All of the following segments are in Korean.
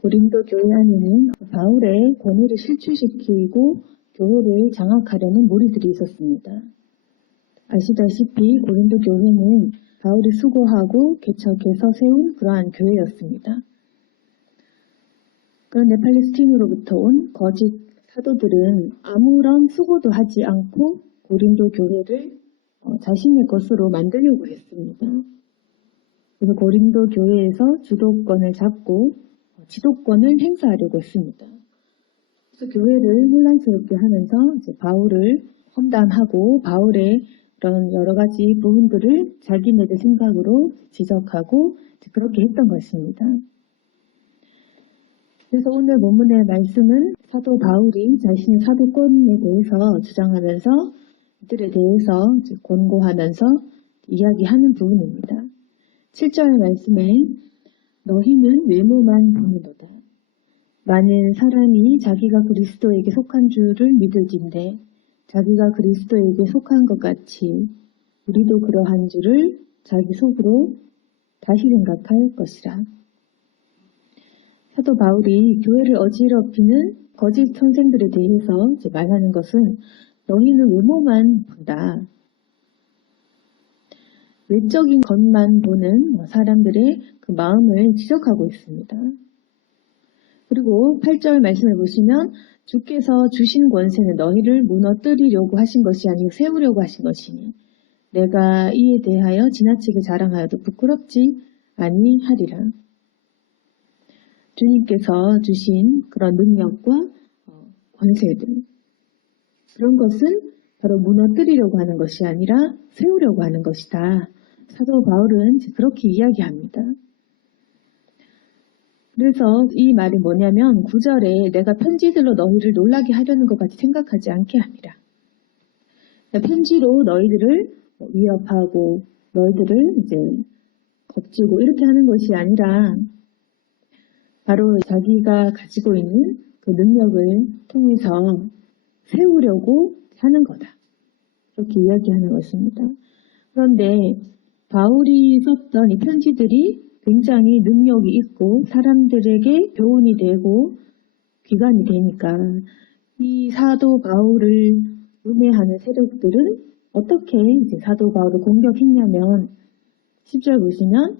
고린도 교회 안에는 바울의 권위를 실추시키고 교회를 장악하려는 무리들이 있었습니다. 아시다시피 고린도 교회는 바울이 수고하고 개척해서 세운 그러한 교회였습니다. 그런데 팔레스틴으로부터 온 거짓 사도들은 아무런 수고도 하지 않고 고린도 교회를 자신의 것으로 만들려고 했습니다. 그래서 고린도 교회에서 주도권을 잡고 지도권을 행사하려고 했습니다. 그래서 교회를 혼란스럽게 하면서 이제 바울을 험담하고 바울의 그런 여러 가지 부분들을 자기네들 생각으로 지적하고 그렇게 했던 것입니다. 그래서 오늘 본문의 말씀은 사도 바울이 자신의 사도권에 대해서 주장하면서 이들에 대해서 권고하면서 이야기하는 부분입니다. 7절 말씀에 너희는 외모만 보는도다. 만일 사람이 자기가 그리스도에게 속한 줄을 믿을진대 자기가 그리스도에게 속한 것 같이 우리도 그러한 줄을 자기 속으로 다시 생각할 것이라. 사도 바울이 교회를 어지럽히는 거짓 선생들에 대해서 말하는 것은 너희는 외모만 본다. 외적인 것만 보는 사람들의 그 마음을 지적하고 있습니다. 그리고 8절 말씀을 보시면 주께서 주신 권세는 너희를 무너뜨리려고 하신 것이 아니고 세우려고 하신 것이니 내가 이에 대하여 지나치게 자랑하여도 부끄럽지 아니하리라. 주님께서 주신 그런 능력과 권세들 그런 것은 바로 무너뜨리려고 하는 것이 아니라 세우려고 하는 것이다. 사도 바울은 그렇게 이야기합니다. 그래서 이 말이 뭐냐면 9절에 내가 편지들로 너희를 놀라게 하려는 것 같이 생각하지 않게 합니다. 편지로 너희들을 위협하고 너희들을 이제 겁주고 이렇게 하는 것이 아니라 바로 자기가 가지고 있는 그 능력을 통해서 세우려고 하는 거다. 이렇게 이야기하는 것입니다. 그런데 바울이 썼던 이 편지들이 굉장히 능력이 있고 사람들에게 교훈이 되고 귀감이 되니까 이 사도 바울을 음해하는 세력들은 어떻게 이제 사도 바울을 공격했냐면 10절 보시면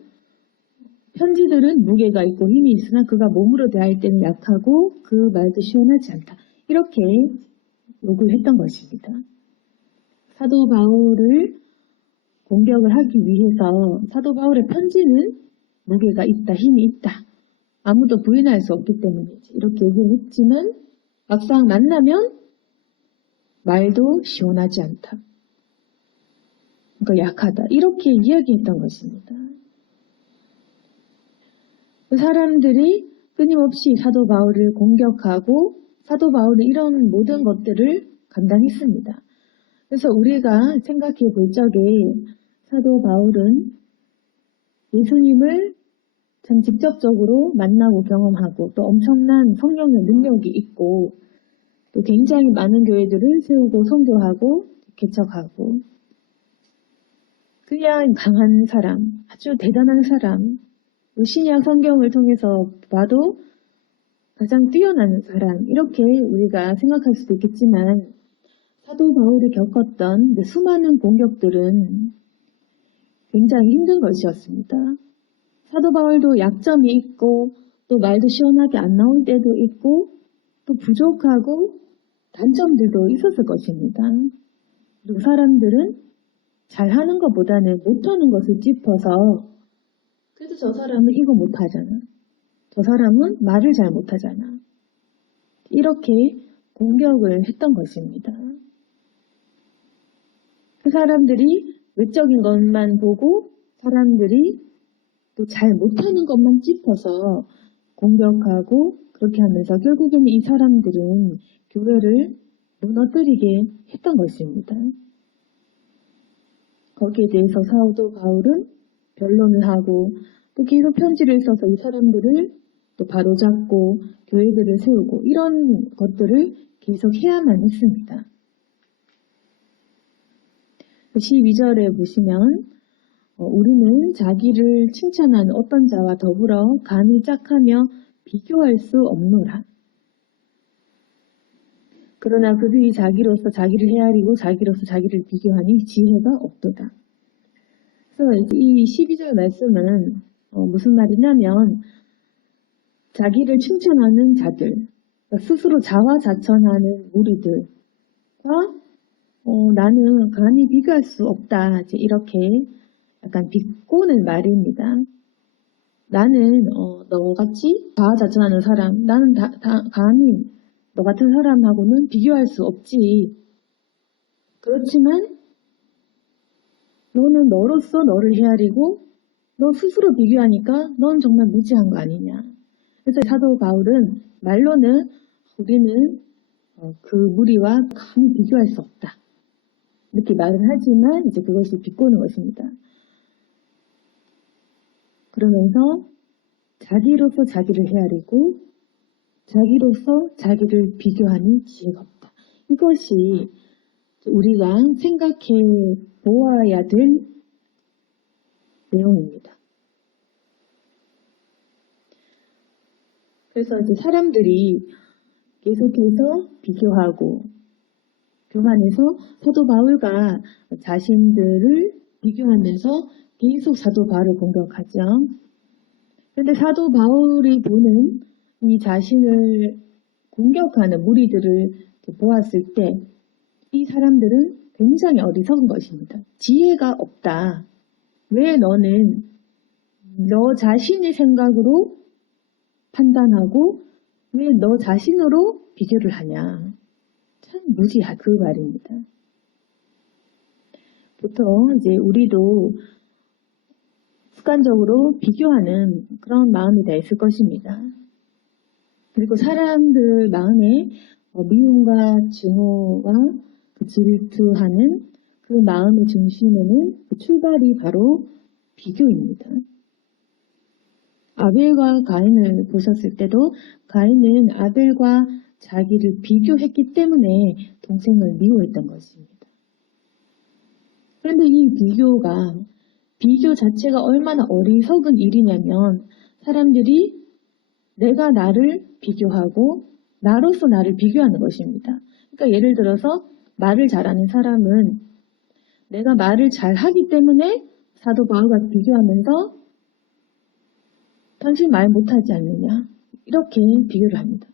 편지들은 무게가 있고 힘이 있으나 그가 몸으로 대할 때는 약하고 그 말도 시원하지 않다. 이렇게 욕을 했던 것입니다. 사도 바울을 공격을 하기 위해서 사도 바울의 편지는 무게가 있다, 힘이 있다. 아무도 부인할 수 없기 때문이지. 이렇게 얘기를 했지만 막상 만나면 말도 시원하지 않다. 그러니까 약하다. 이렇게 이야기했던 것입니다. 사람들이 끊임없이 사도 바울을 공격하고 사도 바울은 이런 모든 것들을 감당했습니다. 그래서 우리가 생각해 볼 적에 사도 바울은 예수님을 참 직접적으로 만나고 경험하고 또 엄청난 성령의 능력이 있고 또 굉장히 많은 교회들을 세우고 선교하고 개척하고 그냥 강한 사람, 아주 대단한 사람, 신약 성경을 통해서 봐도 가장 뛰어난 사람 이렇게 우리가 생각할 수도 있겠지만 사도 바울이 겪었던 수많은 공격들은 굉장히 힘든 것이었습니다. 사도 바울도 약점이 있고 또 말도 시원하게 안 나올 때도 있고 또 부족하고 단점들도 있었을 것입니다. 그리고 사람들은 잘하는 것보다는 못하는 것을 짚어서 그래도 저 사람은 이거 못하잖아. 저 사람은 말을 잘 못하잖아. 이렇게 공격을 했던 것입니다. 그 사람들이 외적인 것만 보고 사람들이 또 잘 못하는 것만 짚어서 공격하고 그렇게 하면서 결국에는 이 사람들은 교회를 무너뜨리게 했던 것입니다. 거기에 대해서 사도 바울은 변론을 하고 또 계속 편지를 써서 이 사람들을 또 바로잡고 교회들을 세우고 이런 것들을 계속 해야만 했습니다. 12절에 보시면 우리는 자기를 칭찬하는 어떤 자와 더불어 감히 짝하며 비교할 수 없노라. 그러나 그들이 자기로서 자기를 헤아리고 자기로서 자기를 비교하니 지혜가 없도다. 그래서 이 12절 말씀은 무슨 말이냐면 자기를 칭찬하는 자들, 그러니까 스스로 자화자찬하는 무리들과 나는 감히 비교할 수 없다. 이제 이렇게 약간 비꼬는 말입니다. 나는 너같이 자화자찬하는 사람, 나는 감히 너 같은 사람하고는 비교할 수 없지. 그렇지만 너는 너로서 너를 헤아리고 너 스스로 비교하니까 넌 정말 무지한 거 아니냐. 그래서 사도 바울은 말로는 우리는 그 무리와 감히 비교할 수 없다. 이렇게 말을 하지만 이제 그것이 비꼬는 것입니다. 그러면서 자기로서 자기를 헤아리고 자기로서 자기를 비교하니 지혜가 없다. 이것이 우리가 생각해 보아야 될 내용입니다. 그래서 이제 사람들이 계속해서 비교하고 교만해서 사도 바울과 자신들을 비교하면서 계속 사도 바울을 공격하죠. 그런데 사도 바울이 보는 이 자신을 공격하는 무리들을 보았을 때 이 사람들은 굉장히 어리석은 것입니다. 지혜가 없다. 왜 너는 너 자신의 생각으로 판단하고 왜 너 자신으로 비교를 하냐. 참 무지한 그 말입니다. 보통 이제 우리도 습관적으로 비교하는 그런 마음이 다 있을 것입니다. 그리고 사람들 마음에 미움과 증오와 질투하는 그 마음의 중심에는 그 출발이 바로 비교입니다. 아벨과 가인을 보셨을 때도 가인은 아벨과 자기를 비교했기 때문에 동생을 미워했던 것입니다. 그런데 이 비교 자체가 얼마나 어리석은 일이냐면 사람들이 내가 나를 비교하고 나로서 나를 비교하는 것입니다. 그러니까 예를 들어서 말을 잘하는 사람은 내가 말을 잘하기 때문에 사도 바울과 비교하면서 당신 말 못하지 않느냐 이렇게 비교를 합니다.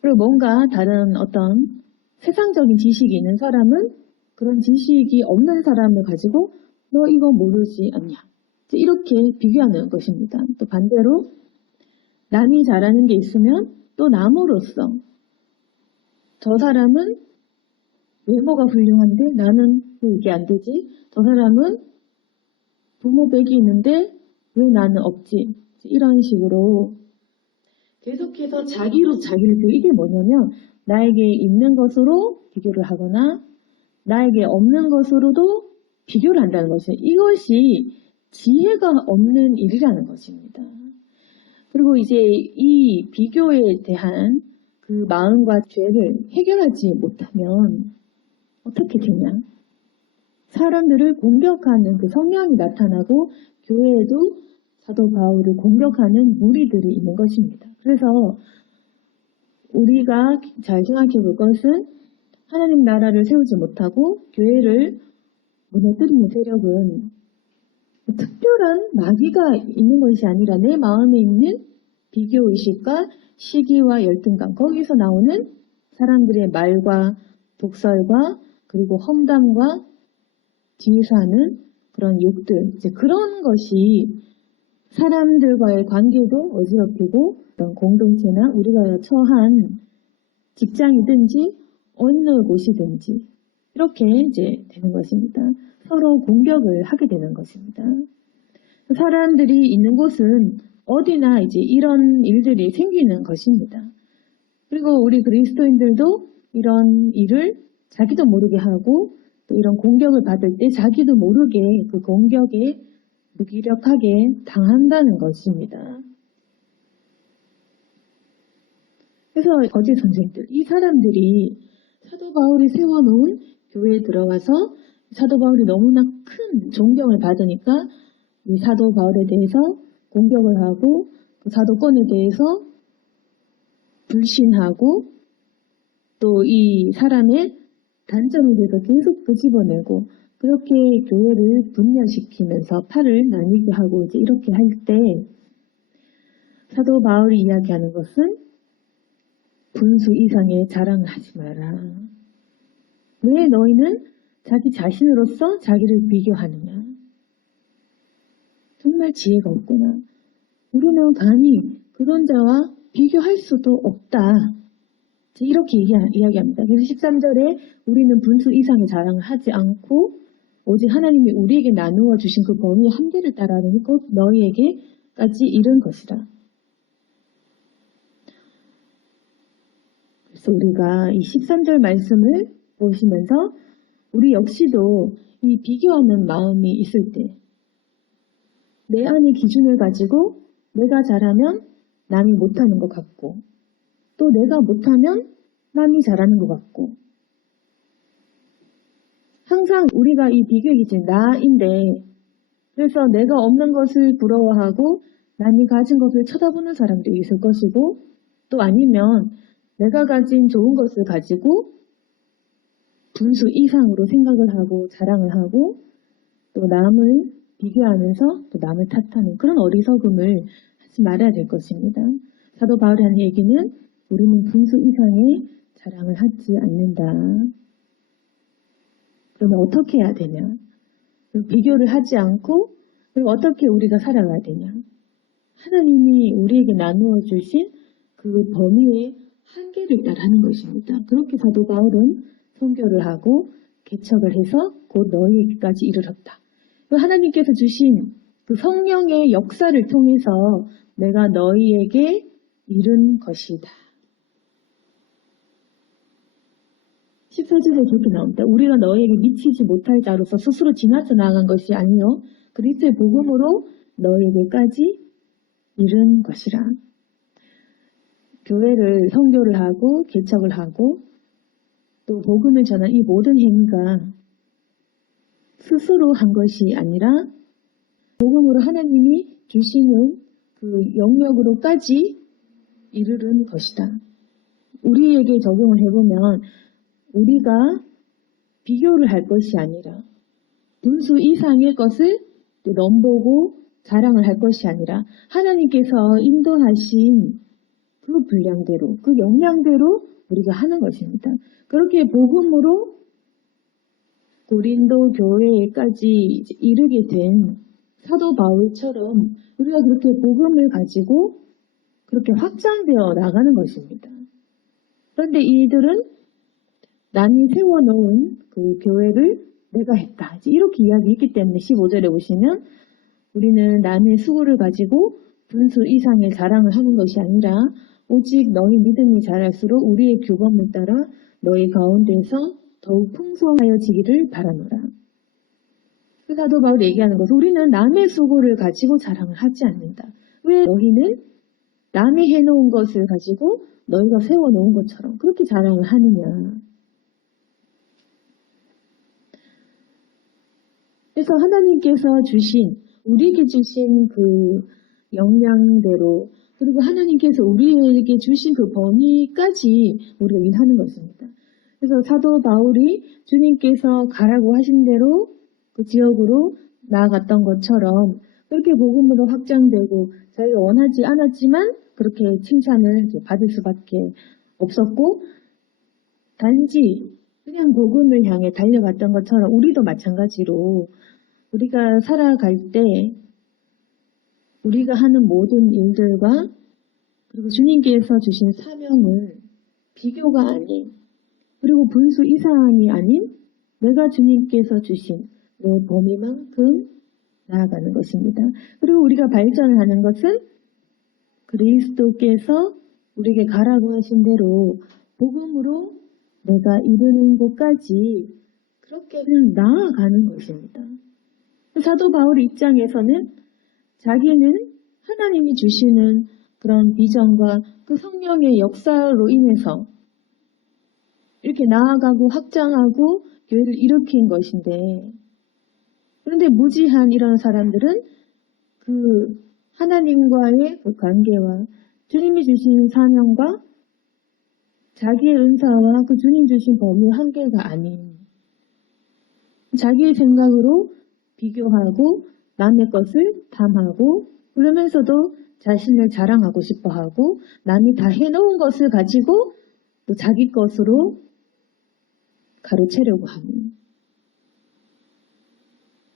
그리고 뭔가 다른 어떤 세상적인 지식이 있는 사람은 그런 지식이 없는 사람을 가지고 너 이거 모르지 않냐 이렇게 비교하는 것입니다. 또 반대로 남이 잘하는 게 있으면 또 남으로서 저 사람은 외모가 훌륭한데 나는 왜 이게 안 되지? 저 사람은 부모백이 있는데 왜 나는 없지? 이런 식으로 계속해서 자기로 자기를 비교. 이게 뭐냐면 나에게 있는 것으로 비교를 하거나 나에게 없는 것으로도 비교를 한다는 것이에요. 이것이 지혜가 없는 일이라는 것입니다. 그리고 이제 이 비교에 대한 그 마음과 죄를 해결하지 못하면 어떻게 되냐? 사람들을 공격하는 그 성향이 나타나고 교회에도 사도 바울을 공격하는 무리들이 있는 것입니다. 그래서 우리가 잘 생각해 볼 것은 하나님 나라를 세우지 못하고 교회를 무너뜨리는 세력은 특별한 마귀가 있는 것이 아니라 내 마음에 있는 비교의식과 시기와 열등감, 거기서 나오는 사람들의 말과 독설과 그리고 험담과 뒤에서 하는 그런 욕들, 이제 그런 것이 사람들과의 관계도 어지럽히고 어떤 공동체나 우리가 처한 직장이든지 어느 곳이든지 이렇게 이제 되는 것입니다. 서로 공격을 하게 되는 것입니다. 사람들이 있는 곳은 어디나 이제 이런 일들이 생기는 것입니다. 그리고 우리 그리스도인들도 이런 일을 자기도 모르게 하고 또 이런 공격을 받을 때 자기도 모르게 그 공격에 무기력하게 당한다는 것입니다. 그래서 거짓 선생들, 이 사람들이 사도 바울이 세워놓은 교회에 들어와서 사도 바울이 너무나 큰 존경을 받으니까 이 사도 바울에 대해서 공격을 하고 사도권에 대해서 불신하고 또 이 사람의 단점에 대해서 계속 끄집어내고 그렇게 교회를 분열시키면서 팔을 나뉘게 하고 이제 이렇게 할 때 사도 바울이 이야기하는 것은 분수 이상의 자랑을 하지 마라. 왜 너희는 자기 자신으로서 자기를 비교하느냐. 정말 지혜가 없구나. 우리는 감히 그런 자와 비교할 수도 없다. 이렇게 이야기합니다. 그래서 13절에 우리는 분수 이상의 자랑을 하지 않고 오직 하나님이 우리에게 나누어 주신 그 범위의 한계를 따라하는 것 너희에게까지 이른 것이다. 그래서 우리가 이 13절 말씀을 보시면서 우리 역시도 이 비교하는 마음이 있을 때 내 안의 기준을 가지고 내가 잘하면 남이 못하는 것 같고 또 내가 못하면 남이 잘하는 것 같고 항상 우리가 이 비교의 기준 나인데 그래서 내가 없는 것을 부러워하고 남이 가진 것을 쳐다보는 사람들이 있을 것이고 또 아니면 내가 가진 좋은 것을 가지고 분수 이상으로 생각을 하고 자랑을 하고 또 남을 비교하면서 또 남을 탓하는 그런 어리석음을 하지 말아야 될 것입니다. 사도 바울이 하는 얘기는 우리는 분수 이상의 자랑을 하지 않는다. 그러면 어떻게 해야 되냐? 비교를 하지 않고 그리고 어떻게 우리가 살아가야 되냐? 하나님이 우리에게 나누어 주신 그 범위의 한계를 따라 하는 것입니다. 그렇게 사도 바울은 선교를 하고 개척을 해서 곧 너희에게까지 이르렀다. 하나님께서 주신 그 성령의 역사를 통해서 내가 너희에게 이른 것이다. 14절에 그렇게 나옵니다. 우리가 너희에게 미치지 못할 자로서 스스로 지나쳐 나아간 것이 아니요 그리스도의 복음으로 너희에게까지 이른 것이라. 교회를 선교를 하고 개척을 하고 또 복음을 전한 이 모든 행위가 스스로 한 것이 아니라 복음으로 하나님이 주시는 그 영역으로까지 이르는 것이다. 우리에게 적용을 해보면 우리가 비교를 할 것이 아니라 분수 이상의 것을 넘보고 자랑을 할 것이 아니라 하나님께서 인도하신 그 분량대로 그 역량대로 우리가 하는 것입니다. 그렇게 복음으로 고린도 교회에까지 이르게 된 사도 바울처럼 우리가 그렇게 복음을 가지고 그렇게 확장되어 나가는 것입니다. 그런데 이들은 남이 세워놓은 그 교회를 내가 했다. 이렇게 이야기했기 때문에 15절에 보시면 우리는 남의 수고를 가지고 분수 이상의 자랑을 하는 것이 아니라 오직 너희 믿음이 자랄수록 우리의 규범을 따라 너희 가운데서 더욱 풍성하여지기를 바라노라. 사도 바울이 얘기하는 것은 우리는 남의 수고를 가지고 자랑을 하지 않는다. 왜 너희는 남이 해놓은 것을 가지고 너희가 세워놓은 것처럼 그렇게 자랑을 하느냐. 그래서 하나님께서 주신 우리에게 주신 그 역량대로 그리고 하나님께서 우리에게 주신 그 범위까지 우리가 일하는 것입니다. 그래서 사도 바울이 주님께서 가라고 하신 대로 그 지역으로 나아갔던 것처럼 그렇게 복음으로 확장되고 자기가 원하지 않았지만 그렇게 칭찬을 받을 수밖에 없었고 단지 그냥 복음을 향해 달려갔던 것처럼 우리도 마찬가지로 우리가 살아갈 때 우리가 하는 모든 일들과 그리고 주님께서 주신 사명을 비교가 아닌 그리고 분수 이상이 아닌 내가 주님께서 주신 그 범위만큼 나아가는 것입니다. 그리고 우리가 발전을 하는 것은 그리스도께서 우리에게 가라고 하신 대로 복음으로 내가 이르는 곳까지 그렇게 그냥 나아가는 것입니다. 사도 바울 입장에서는 자기는 하나님이 주시는 그런 비전과 그 성령의 역사로 인해서 이렇게 나아가고 확장하고 교회를 일으킨 것인데 그런데 무지한 이런 사람들은 그 하나님과의 그 관계와 주님이 주신 사명과 자기의 은사와 그 주님 주신 범위 한계가 아닌 자기의 생각으로 비교하고 남의 것을 탐하고 그러면서도 자신을 자랑하고 싶어하고 남이 다 해놓은 것을 가지고 또 자기 것으로 가로채려고 하는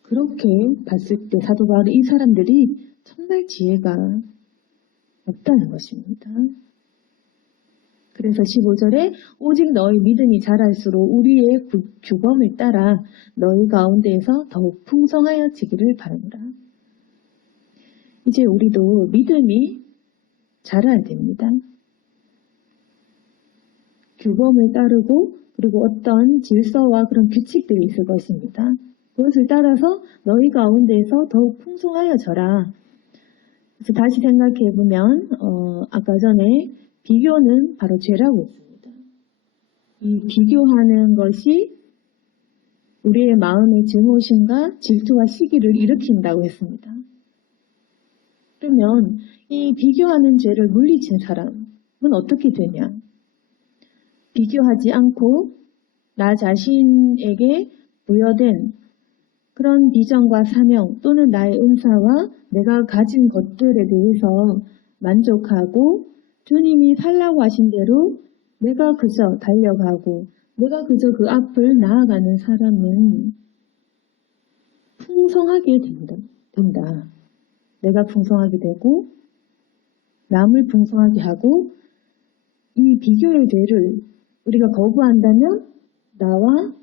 그렇게 봤을 때 사도 바울은 이 사람들이 정말 지혜가 없다는 것입니다. 그래서 15절에 오직 너희 믿음이 자랄수록 우리의 규범을 따라 너희 가운데에서 더욱 풍성하여지기를 바랍니다. 이제 우리도 믿음이 자라야 됩니다. 규범을 따르고 그리고 어떤 질서와 그런 규칙들이 있을 것입니다. 그것을 따라서 너희 가운데에서 더욱 풍성하여져라. 그래서 다시 생각해보면 아까 전에 비교는 바로 죄라고 했습니다. 이 비교하는 것이 우리의 마음의 증오심과 질투와 시기를 일으킨다고 했습니다. 그러면 이 비교하는 죄를 물리친 사람은 어떻게 되냐? 비교하지 않고 나 자신에게 부여된 그런 비전과 사명 또는 나의 은사와 내가 가진 것들에 대해서 만족하고 주님이 살라고 하신 대로 내가 그저 달려가고 내가 그저 그 앞을 나아가는 사람은 풍성하게 된다. 내가 풍성하게 되고 남을 풍성하게 하고 이 비교의 죄를 우리가 거부한다면 나와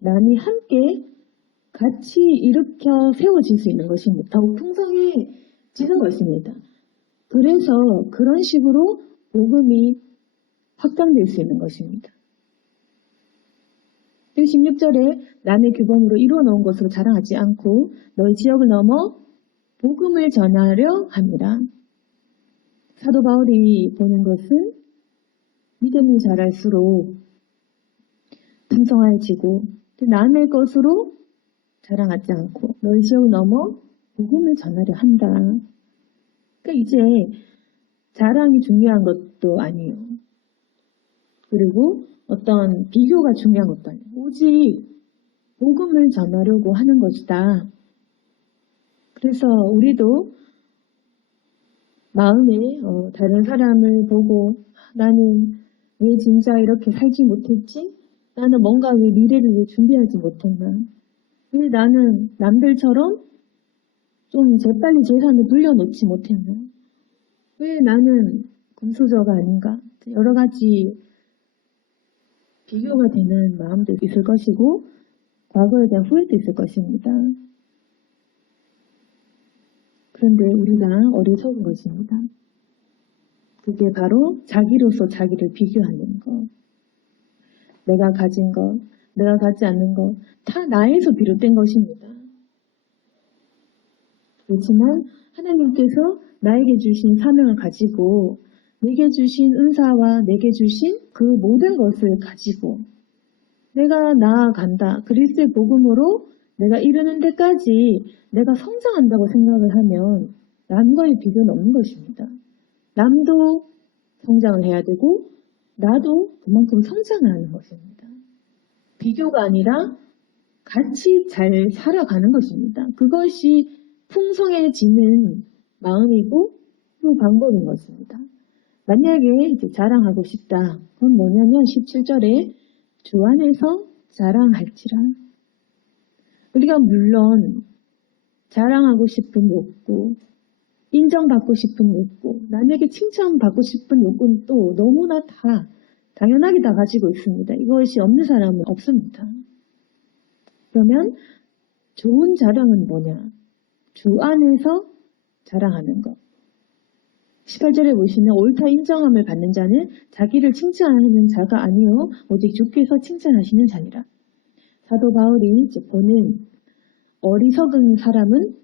남이 함께 같이 일으켜 세워질 수 있는 것입니다. 더욱 풍성해지는 것입니다. 그래서 그런 식으로 복음이 확장될 수 있는 것입니다. 16절에 남의 규범으로 이루어놓은 것으로 자랑하지 않고 너희 지역을 넘어 복음을 전하려 합니다. 사도 바울이 보는 것은 믿음이 자랄수록 풍성해지고 남의 것으로 자랑하지 않고 너희 지역을 넘어 복음을 전하려 한다. 그러니까 이제 자랑이 중요한 것도 아니에요. 그리고 어떤 비교가 중요한 것도 아니에요. 오직 복음을 전하려고 하는 것이다. 그래서 우리도 마음에 다른 사람을 보고 나는 왜 진짜 이렇게 살지 못했지? 나는 뭔가 왜 미래를 왜 준비하지 못했나? 왜 나는 남들처럼 좀 재빨리 재산을 불려놓지 못했나? 왜 나는 금수저가 아닌가? 여러 가지 비교가 되는 마음도 있을 것이고 과거에 대한 후회도 있을 것입니다. 그런데 우리가 어리석은 것입니다. 그게 바로 자기로서 자기를 비교하는 것. 내가 가진 것, 내가 갖지 않는 것, 다 나에서 비롯된 것입니다. 그렇지만 하나님께서 나에게 주신 사명을 가지고 내게 주신 은사와 내게 주신 그 모든 것을 가지고 내가 나아간다. 그리스도의 복음으로 내가 이르는 데까지 내가 성장한다고 생각을 하면 남과의 비교는 없는 것입니다. 남도 성장을 해야 되고 나도 그만큼 성장을 하는 것입니다. 비교가 아니라 같이 잘 살아가는 것입니다. 그것이 풍성해지는 마음이고 또 방법인 것입니다. 만약에 이제 자랑하고 싶다. 그건 뭐냐면 17절에 주 안에서 자랑할지라. 우리가 물론 자랑하고 싶은 욕구, 인정받고 싶은 욕구, 남에게 칭찬받고 싶은 욕구는 또 너무나 다 당연하게 다 가지고 있습니다. 이것이 없는 사람은 없습니다. 그러면 좋은 자랑은 뭐냐? 주 안에서 자랑하는 것. 18절에 보시면 옳다 인정함을 받는 자는 자기를 칭찬하는 자가 아니요 오직 주께서 칭찬하시는 자니라. 사도 바울이 이제 보는 어리석은 사람은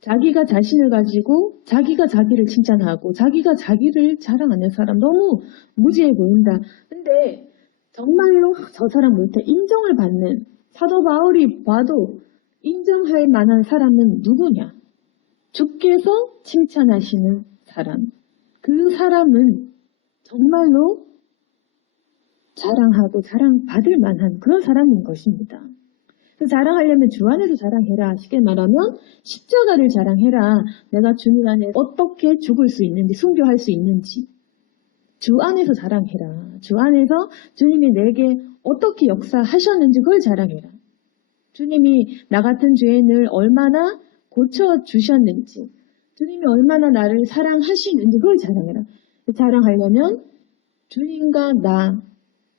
자기가 자신을 가지고 자기가 자기를 칭찬하고 자기가 자기를 자랑하는 사람 너무 무지해 보인다. 근데 정말로 저 사람 옳다 인정을 받는 사도 바울이 봐도 인정할 만한 사람은 누구냐? 주께서 칭찬하시는 사람, 그 사람은 정말로 자랑하고 자랑받을 만한 그런 사람인 것입니다. 자랑하려면 주 안에서 자랑해라. 쉽게 말하면 십자가를 자랑해라. 내가 주님 안에 어떻게 죽을 수 있는지, 순교할 수 있는지. 주 안에서 자랑해라. 주 안에서 주님이 내게 어떻게 역사하셨는지 그걸 자랑해라. 주님이 나 같은 죄인을 얼마나 고쳐주셨는지, 주님이 얼마나 나를 사랑하시는지 그걸 자랑해라. 자랑하려면 주님과 나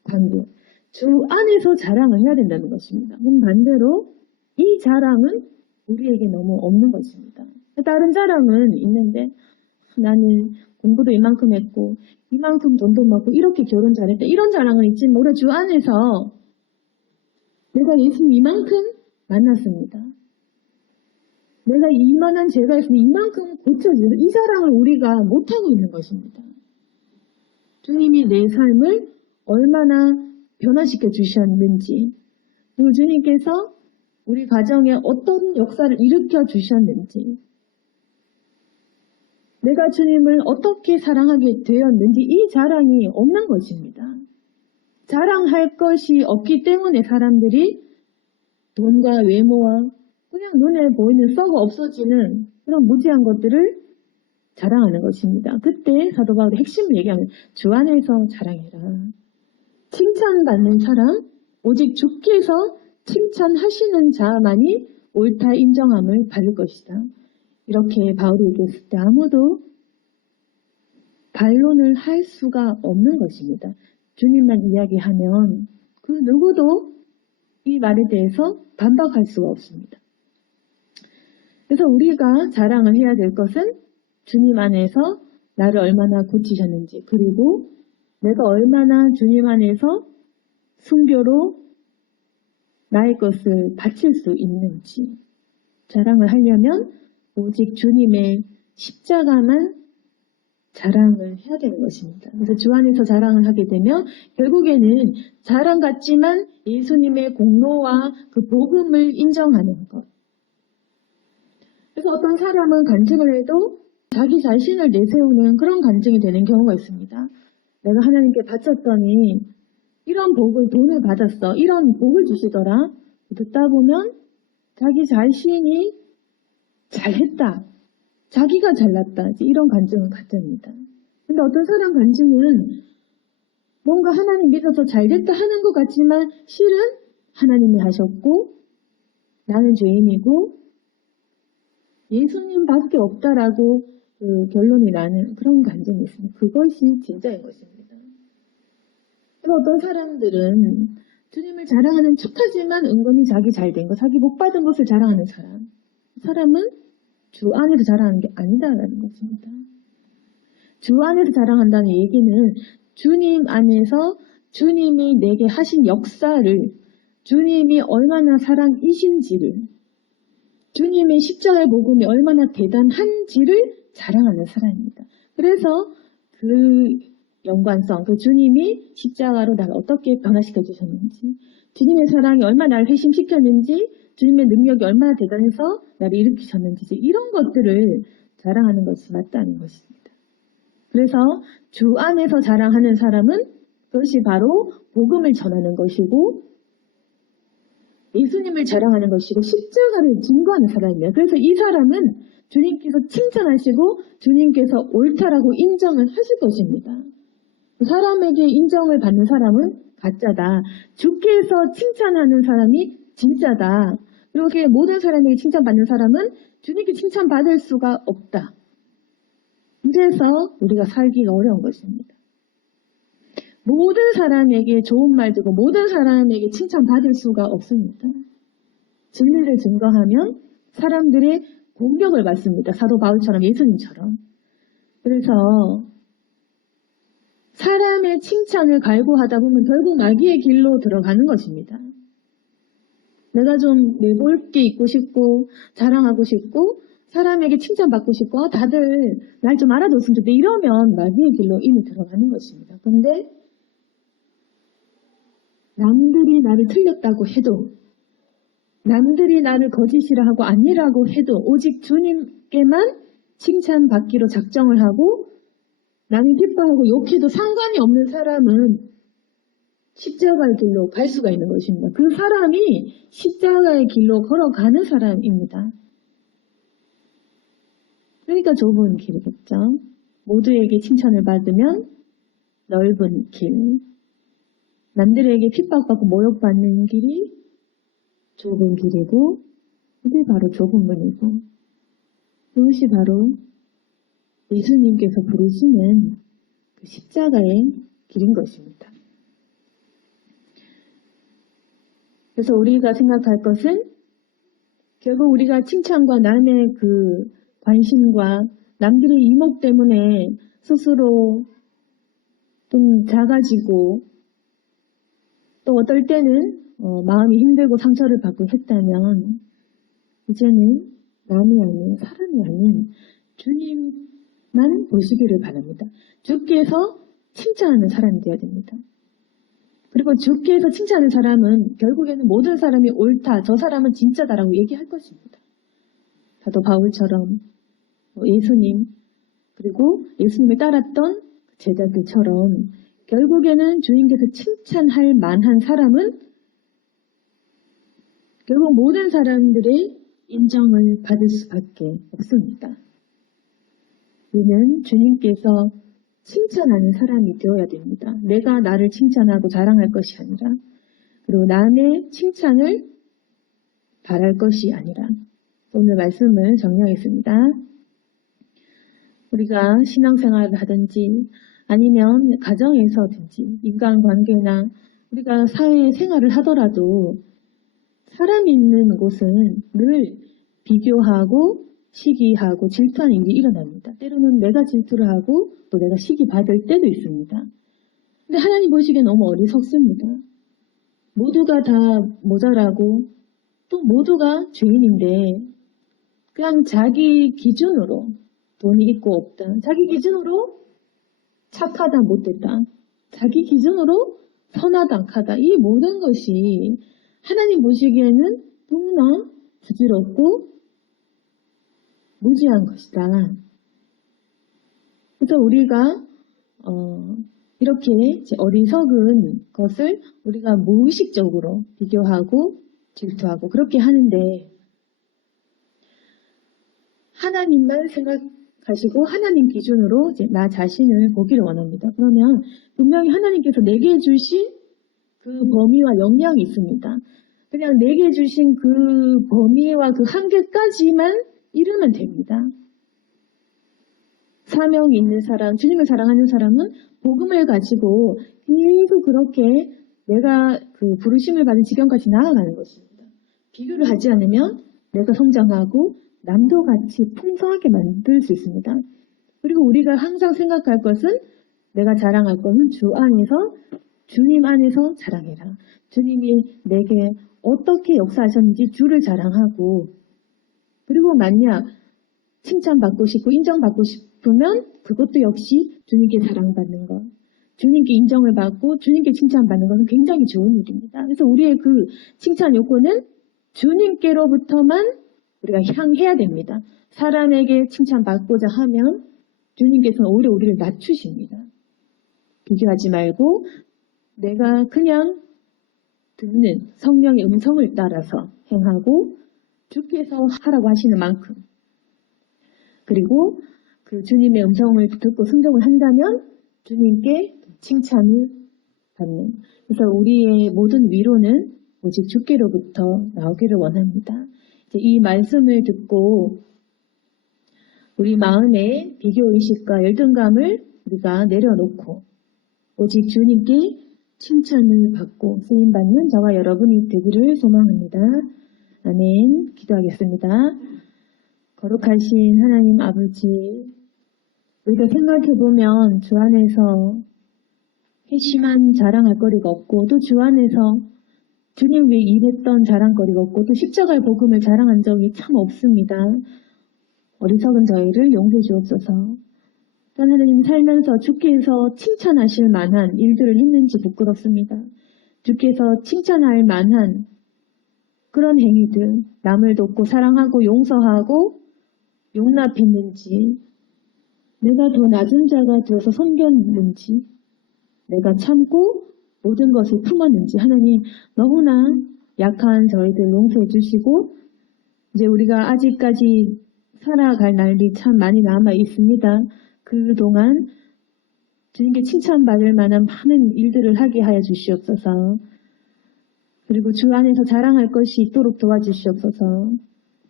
관계, 주 안에서 자랑을 해야 된다는 것입니다. 그럼 반대로 이 자랑은 우리에게 너무 없는 것입니다. 다른 자랑은 있는데 나는 공부도 이만큼 했고 이만큼 돈도 많고 이렇게 결혼 잘했다 이런 자랑은 있지만 우리 주 안에서 내가 예수님 이만큼 만났습니다. 내가 이만한 죄가 있으면 이만큼 고쳐지는 이 자랑을 우리가 못하고 있는 것입니다. 주님이 내 삶을 얼마나 변화시켜 주셨는지, 그리고 주님께서 우리 가정에 어떤 역사를 일으켜 주셨는지, 내가 주님을 어떻게 사랑하게 되었는지 이 자랑이 없는 것입니다. 자랑할 것이 없기 때문에 사람들이 돈과 외모와 그냥 눈에 보이는 썩어 없어지는 그런 무지한 것들을 자랑하는 것입니다. 그때 사도 바울이 핵심을 얘기하면 주 안에서 자랑해라. 칭찬받는 사람, 오직 주께서 칭찬하시는 자만이 옳다 인정함을 받을 것이다. 이렇게 바울이 얘기했을 때 아무도 반론을 할 수가 없는 것입니다. 주님만 이야기하면 그 누구도 이 말에 대해서 반박할 수가 없습니다. 그래서 우리가 자랑을 해야 될 것은 주님 안에서 나를 얼마나 고치셨는지, 그리고 내가 얼마나 주님 안에서 순교로 나의 것을 바칠 수 있는지 자랑을 하려면 오직 주님의 십자가만 자랑을 해야 되는 것입니다. 그래서 주 안에서 자랑을 하게 되면 결국에는 자랑 같지만 예수님의 공로와 그 복음을 인정하는 것. 그래서 어떤 사람은 간증을 해도 자기 자신을 내세우는 그런 간증이 되는 경우가 있습니다. 내가 하나님께 바쳤더니 이런 복을, 돈을 받았어. 이런 복을 주시더라. 듣다 보면 자기 자신이 잘했다. 자기가 잘났다. 이런 간증은 가짜입니다. 근데 어떤 사람 간증은 뭔가 하나님 믿어서 잘됐다 하는 것 같지만 실은 하나님이 하셨고 나는 죄인이고 예수님밖에 없다라고 결론이 나는 그런 간증이 있습니다. 그것이 진짜인 것입니다. 어떤 사람들은 주님을 자랑하는 척하지만 은근히 자기 잘된 것, 자기 복 받은 것을 자랑하는 사람. 사람은 주 안에서 자랑하는 게 아니다라는 것입니다. 주 안에서 자랑한다는 얘기는 주님 안에서 주님이 내게 하신 역사를, 주님이 얼마나 사랑이신지를, 주님의 십자가의 복음이 얼마나 대단한지를 자랑하는 사람입니다. 그래서 그 연관성, 그 주님이 십자가로 나를 어떻게 변화시켜 주셨는지, 주님의 사랑이 얼마나 나를 회심시켰는지, 주님의 능력이 얼마나 대단해서 나를 일으키셨는지, 이런 것들을 자랑하는 것이 맞다는 것입니다. 그래서 주 안에서 자랑하는 사람은 그것이 바로 복음을 전하는 것이고 예수님을 자랑하는 것이고 십자가를 증거하는 사람입니다. 그래서 이 사람은 주님께서 칭찬하시고 주님께서 옳다라고 인정을 하실 것입니다. 사람에게 인정을 받는 사람은 가짜다. 주께서 칭찬하는 사람이 진짜다. 이렇게 모든 사람에게 칭찬받는 사람은 주님께 칭찬받을 수가 없다. 그래서 우리가 살기가 어려운 것입니다. 모든 사람에게 좋은 말 듣고 모든 사람에게 칭찬받을 수가 없습니다. 진리를 증거하면 사람들의 공격을 받습니다. 사도 바울처럼 예수님처럼. 그래서 사람의 칭찬을 갈구하다 보면 결국 마귀의 길로 들어가는 것입니다. 내가 좀 내볼 게 있고 싶고 자랑하고 싶고 사람에게 칭찬받고 싶고 다들 날 좀 알아줬으면 좋겠다 이러면 마귀의 길로 이미 들어가는 것입니다. 그런데 남들이 나를 틀렸다고 해도 남들이 나를 거짓이라 하고 아니라고 해도 오직 주님께만 칭찬받기로 작정을 하고 남이 기뻐하고 욕해도 상관이 없는 사람은 십자가의 길로 갈 수가 있는 것입니다. 그 사람이 십자가의 길로 걸어가는 사람입니다. 그러니까 좁은 길이겠죠. 모두에게 칭찬을 받으면 넓은 길, 남들에게 핍박받고 모욕받는 길이 좁은 길이고, 그게 바로 좁은 문이고, 그것이 바로 예수님께서 부르시는 그 십자가의 길인 것입니다. 그래서 우리가 생각할 것은 결국 우리가 칭찬과 남의 그 관심과 남들의 이목 때문에 스스로 좀 작아지고 또 어떨 때는 마음이 힘들고 상처를 받고 했다면 이제는 남이 아닌 사람이 아닌 주님만 보시기를 바랍니다. 주께서 칭찬하는 사람이 되어야 됩니다. 그리고 주께서 칭찬하는 사람은 결국에는 모든 사람이 옳다, 저 사람은 진짜다라고 얘기할 것입니다. 사도 바울처럼 예수님 그리고 예수님을 따랐던 제자들처럼 결국에는 주님께서 칭찬할 만한 사람은 결국 모든 사람들의 인정을 받을 수밖에 없습니다. 우리는 주님께서 칭찬하는 사람이 되어야 됩니다. 내가 나를 칭찬하고 자랑할 것이 아니라, 그리고 남의 칭찬을 바랄 것이 아니라. 오늘 말씀을 정리하겠습니다. 우리가 신앙생활을 하든지 아니면 가정에서든지 인간관계나 우리가 사회생활을 하더라도 사람이 있는 곳은 늘 비교하고 시기하고 질투하는 일이 일어납니다. 때로는 내가 질투를 하고 또 내가 시기 받을 때도 있습니다. 근데 하나님 보시기엔 너무 어리석습니다. 모두가 다 모자라고 또 모두가 죄인인데 그냥 자기 기준으로 돈이 있고 없다, 자기 기준으로 착하다 못됐다, 자기 기준으로 선하다 악하다, 이 모든 것이 하나님 보시기에는 너무나 부질없고 무지한 것이다. 그래서 우리가 이렇게 어리석은 것을 우리가 무의식적으로 비교하고 질투하고 그렇게 하는데 하나님만 생각하시고 하나님 기준으로 나 자신을 보기를 원합니다. 그러면 분명히 하나님께서 내게 주신 그 범위와 역량이 있습니다. 그냥 내게 주신 그 범위와 그 한계까지만 이루면 됩니다. 사명이 있는 사람, 주님을 사랑하는 사람은 복음을 가지고 계속 그렇게 내가 그 부르심을 받은 지경까지 나아가는 것입니다. 비교를 하지 않으면 내가 성장하고 남도 같이 풍성하게 만들 수 있습니다. 그리고 우리가 항상 생각할 것은 내가 자랑할 것은 주 안에서, 주님 안에서 자랑해라. 주님이 내게 어떻게 역사하셨는지 주를 자랑하고, 그리고 만약 칭찬받고 싶고 인정받고 싶으면 그것도 역시 주님께 사랑받는 것, 주님께 인정을 받고 주님께 칭찬받는 것은 굉장히 좋은 일입니다. 그래서 우리의 그 칭찬 요구는 주님께로부터만 우리가 향해야 됩니다. 사람에게 칭찬받고자 하면 주님께서는 오히려 우리를 낮추십니다. 비교하지 말고 내가 그냥 듣는 성령의 음성을 따라서 행하고 주께서 하라고 하시는 만큼, 그리고 그 주님의 음성을 듣고 순종을 한다면 주님께 칭찬을 받는. 그래서 우리의 모든 위로는 오직 주께로부터 나오기를 원합니다. 이제 이 말씀을 듣고 우리 마음의 비교의식과 열등감을 우리가 내려놓고 오직 주님께 칭찬을 받고 쓰임받는 저와 여러분이 되기를 소망합니다. 아멘. 기도하겠습니다. 거룩하신 하나님 아버지, 우리가 생각해보면 주 안에서 회심한 자랑할 거리가 없고 또 주 안에서 주님 위해 일했던 자랑거리가 없고 또 십자가의 복음을 자랑한 적이 참 없습니다. 어리석은 저희를 용서해 주옵소서. 단 하나님 살면서 주께서 칭찬하실 만한 일들을 했는지 부끄럽습니다. 주께서 칭찬할 만한 그런 행위들, 남을 돕고 사랑하고 용서하고 용납했는지, 내가 더 낮은 자가 되어서 섬겼는지, 내가 참고 모든 것을 품었는지, 하나님 너무나 약한 저희들 용서해 주시고, 이제 우리가 아직까지 살아갈 날이 참 많이 남아 있습니다. 그동안 주님께 칭찬받을 만한 많은 일들을 하게 하여 주시옵소서. 그리고 주 안에서 자랑할 것이 있도록 도와주시옵소서.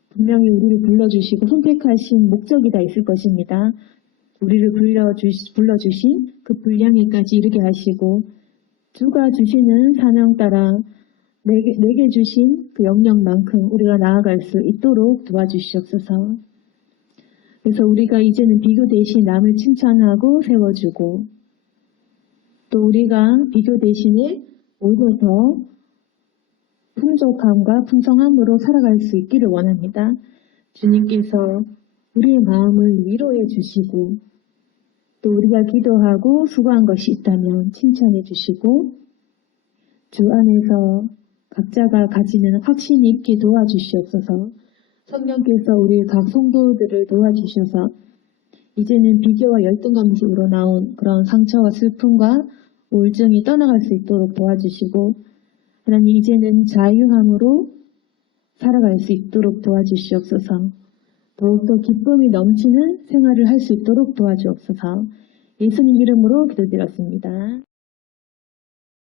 분명히 우리를 불러주시고 선택하신 목적이 다 있을 것입니다. 우리를 불러주신 그 분량에까지 이르게 하시고 주가 주시는 사명 따라 내게 주신 그 영역만큼 우리가 나아갈 수 있도록 도와주시옵소서. 그래서 우리가 이제는 비교 대신 남을 칭찬하고 세워주고 또 우리가 비교 대신에 오히려 더 풍족함과 풍성함으로 살아갈 수 있기를 원합니다. 주님께서 우리의 마음을 위로해 주시고 또 우리가 기도하고 수고한 것이 있다면 칭찬해 주시고 주 안에서 각자가 가지는 확신이 있게 도와주시옵소서. 성령께서 우리 각 성도들을 도와주셔서 이제는 비교와 열등감에서 우러나온 그런 상처와 슬픔과 우울증이 떠나갈 수 있도록 도와주시고 하나님 이제는 자유함으로 살아갈 수 있도록 도와주시옵소서. 더욱더 기쁨이 넘치는 생활을 할 수 있도록 도와주옵소서. 예수님 이름으로 기도드렸습니다.